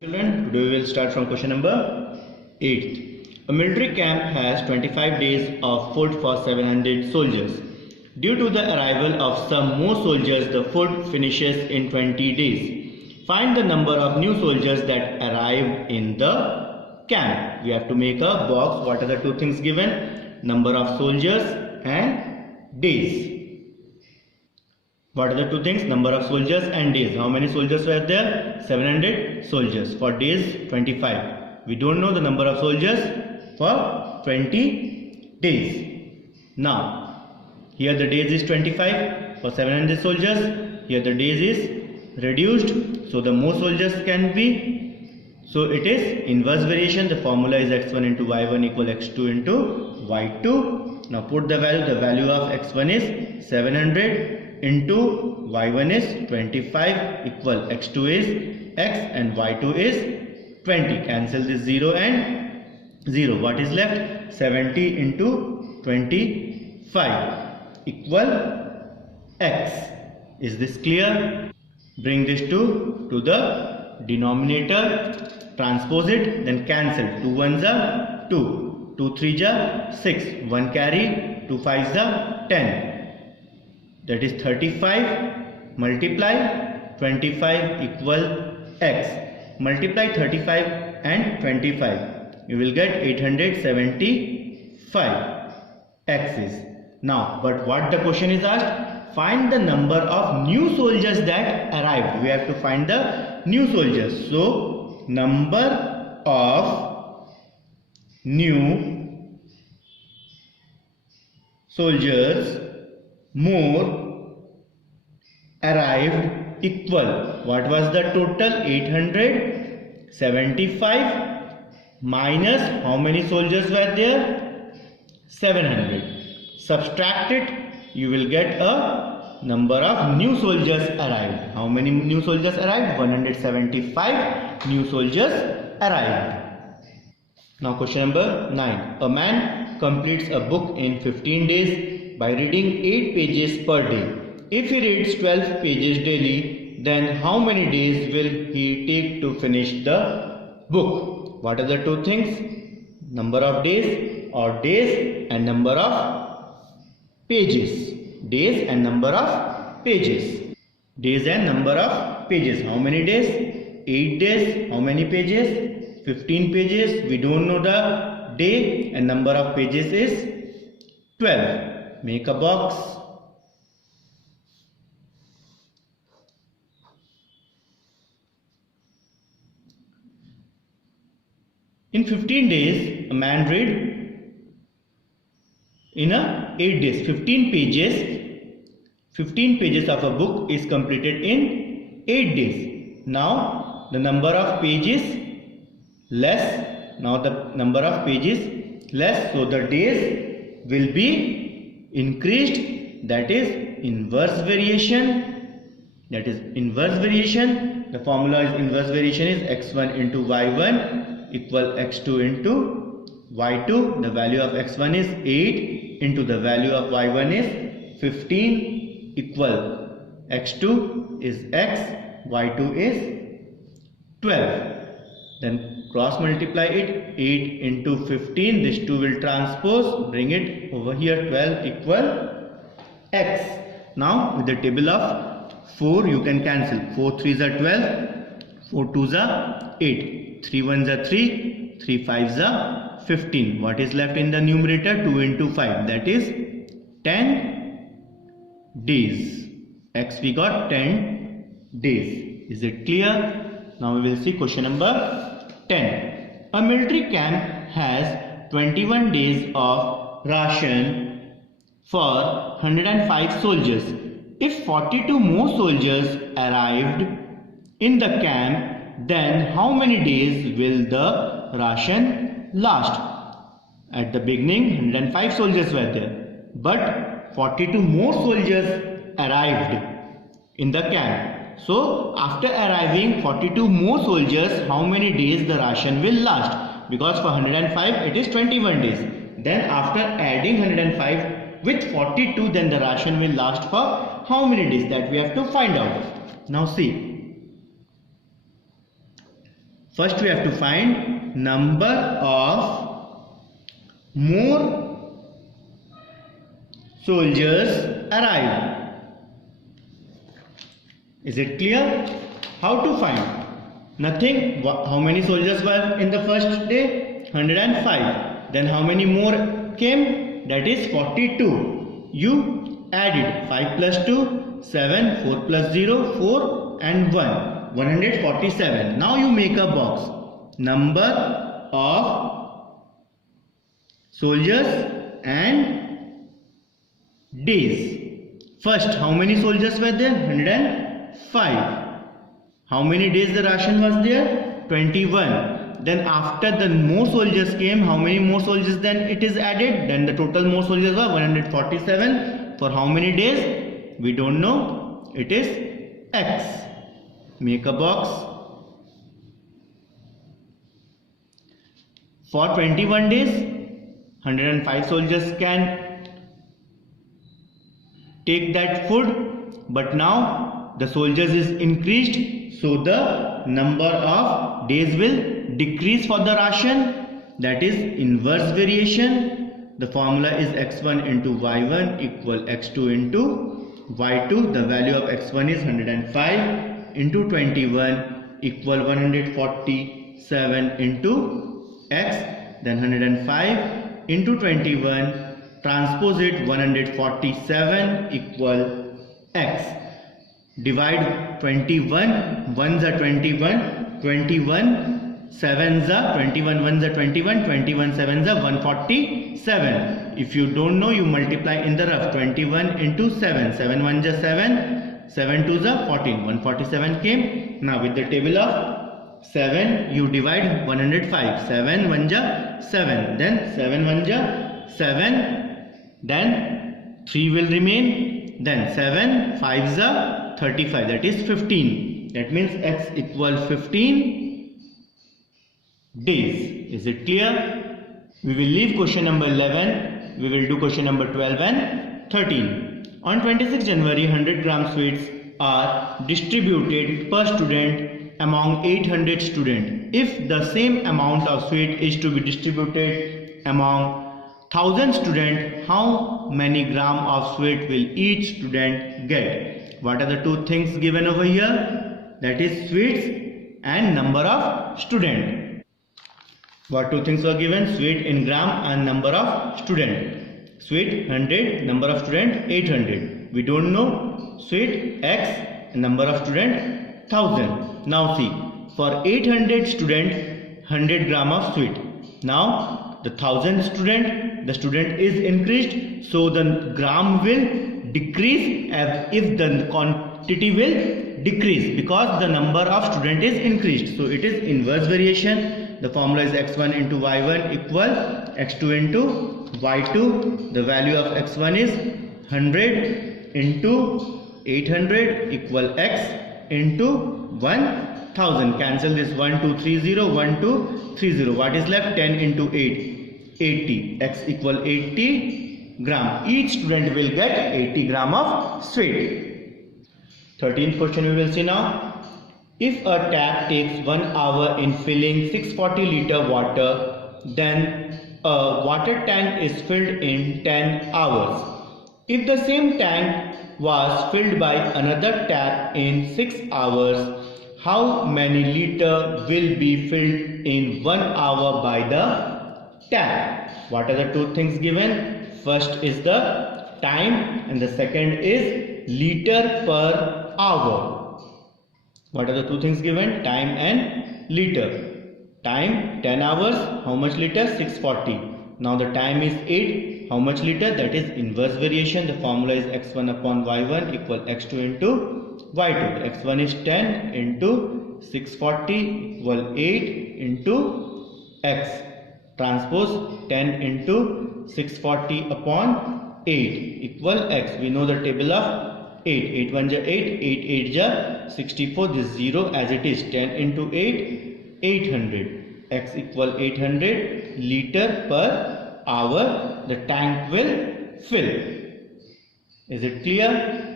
Children, today we will start from question number 8. A military camp has 25 days of food for 700 soldiers. Due to the arrival of some more soldiers, the food finishes in 20 days. Find the number of new soldiers that arrived in the camp. We have to make a box. What are the two things given? Number of soldiers and days. What are the two things? Number of soldiers and days. How many soldiers were there? 700 soldiers. For days, 25. We don't know the number of soldiers for 20 days. Now, here the days is 25 for 700 soldiers. Here the days is reduced. So, the more soldiers can be. So, it is inverse variation. The formula is x1 into y1 equal x2 into y2. Now, put the value. The value of x1 is 700. Into y1 is 25 equal x2 is x and y2 is 20. Cancel this 0 and 0. What is left? 70 into 25 equal x. Is this clear? Bring this to the denominator. Transpose it. Then cancel. 2 1s are 2. 2 3s are 6. 1 carry. 2 5s are 10. That is 35 multiply 25 equal x. Multiply 35 and 25. You will get 875 x's. Now, but what the question is asked? Find the number of new soldiers that arrived. We have to find the new soldiers. So, number of new soldiers more arrived equal. What was the total? 875 minus how many soldiers were there? 700. Subtract it. You will get a number of new soldiers arrived. How many new soldiers arrived? 175 new soldiers arrived. Now question number 9. A man completes a book in 15 days by reading 8 pages per day. If he reads 12 pages daily, then how many days will he take to finish the book? What are the two things? Number of days or days and number of pages. Days and number of pages. Days and number of pages. How many days? 8 days. How many pages? 15 pages. We don't know the day and number of pages is 12. Make a box. In 15 days, a man read in 8 days. 15 pages of a book is completed in 8 days. Now, the number of pages less. Now, the number of pages less. So, the days will be increased. That is inverse variation. The formula is inverse variation is x1 into y1 equal x2 into y2. The value of x1 is 8 into the value of y1 is 15 equal x2 is x, y2 is 12. Then cross multiply it. 8 into 15. This 2 will transpose. Bring it over here. 12 equal x. Now with the table of 4 you can cancel. 4 3s are 12. 4 2s are 8. 3 1s are 3. 3 5s are 15. What is left in the numerator? 2 into 5. That is 10 days. X we got 10 days. Is it clear? Now we will see question number 10. A military camp has 21 days of ration for 105 soldiers. If 42 more soldiers arrived in the camp, then how many days will the ration last? At the beginning, 105 soldiers were there, but 42 more soldiers arrived in the camp. So, after arriving 42 more soldiers, how many days the ration will last? Because for 105 it is 21 days. Then after adding 105 with 42, then the ration will last for how many days? That we have to find out. Now see. First we have to find number of more soldiers arrived. Is it clear? How to find? Nothing. How many soldiers were in the first day? 105. Then how many more came? That is 42. You added 5 plus 2, 7, 4 plus 0, 4 and 1. 147. Now you make a box. Number of soldiers and days. First, how many soldiers were there? 105. How many days the ration was there? 21. Then after the more soldiers came, how many more soldiers then it is added? Then the total more soldiers were 147. For how many days? We don't know. It is X. Make a box. For 21 days, 105 soldiers can take that food, but now the soldiers is increased, so the number of days will decrease for the ration. That is inverse variation. The formula is x1 into y1 equal x2 into y2. The value of x1 is 105 into 21 equal 147 into x. Then 105 into 21 transpose it, 147 equal x. Divide 21, 1s are 21, 21 7s are 21, 1s are 21, 21 7s are 147. If you don't know, you multiply in the rough. 21 into 7, 7 1s are 7, 7 2s are 14, 147 came. Now with the table of 7 you divide 105, 7 1s are 7, then 7 1s are 7, then 3 will remain, then 7 5s are 35, that is 15. That means x equal 15 days. Is it clear? We will leave question number 11. We will do question number 12 and 13. On 26 January, 100 gram sweets are distributed per student among 800 students. If the same amount of sweet is to be distributed among 1000 students, how many gram of sweet will each student get? What are the two things given over here? That is sweets and number of student. What two things were given? Sweet in gram and number of student. Sweet 100, number of student 800. We don't know. Sweet x, number of student 1000. Now see, for 800 student 100 gram of sweet. Now the 1000 student, the student is increased, so the gram will decrease as if the quantity will decrease, because the number of student is increased. So it is inverse variation. The formula is x1 into y1 equal x2 into y2. The value of x1 is 100 into 800 equal x into 1000. Cancel this 1 2 3 0, 1 2 3 0. What is left? 10 into 8, 80. X equal 80 gram. Each student will get 80 gram of sweet. 13th question we will see now. If a tap takes 1 hour in filling 640 liter water, then a water tank is filled in 10 hours. If the same tank was filled by another tap in 6 hours, how many liter will be filled in 1 hour by the tap? What are the two things given? First is the time and the second is liter per hour. What are the two things given? Time and liter. Time 10 hours, how much liter? 640. Now the time is 8, how much liter? That is inverse variation. The formula is x1 upon y1 equal x2 into y2. x1 is 10 into 640 equal 8 into x. Transpose 10 into 640 upon 8 equal x. We know the table of 8. 8 1 ja 8, 8 8 ja 64. This 0 as it is. 10 into 8, 800. X equal 800 liter per hour. The tank will fill. Is it clear?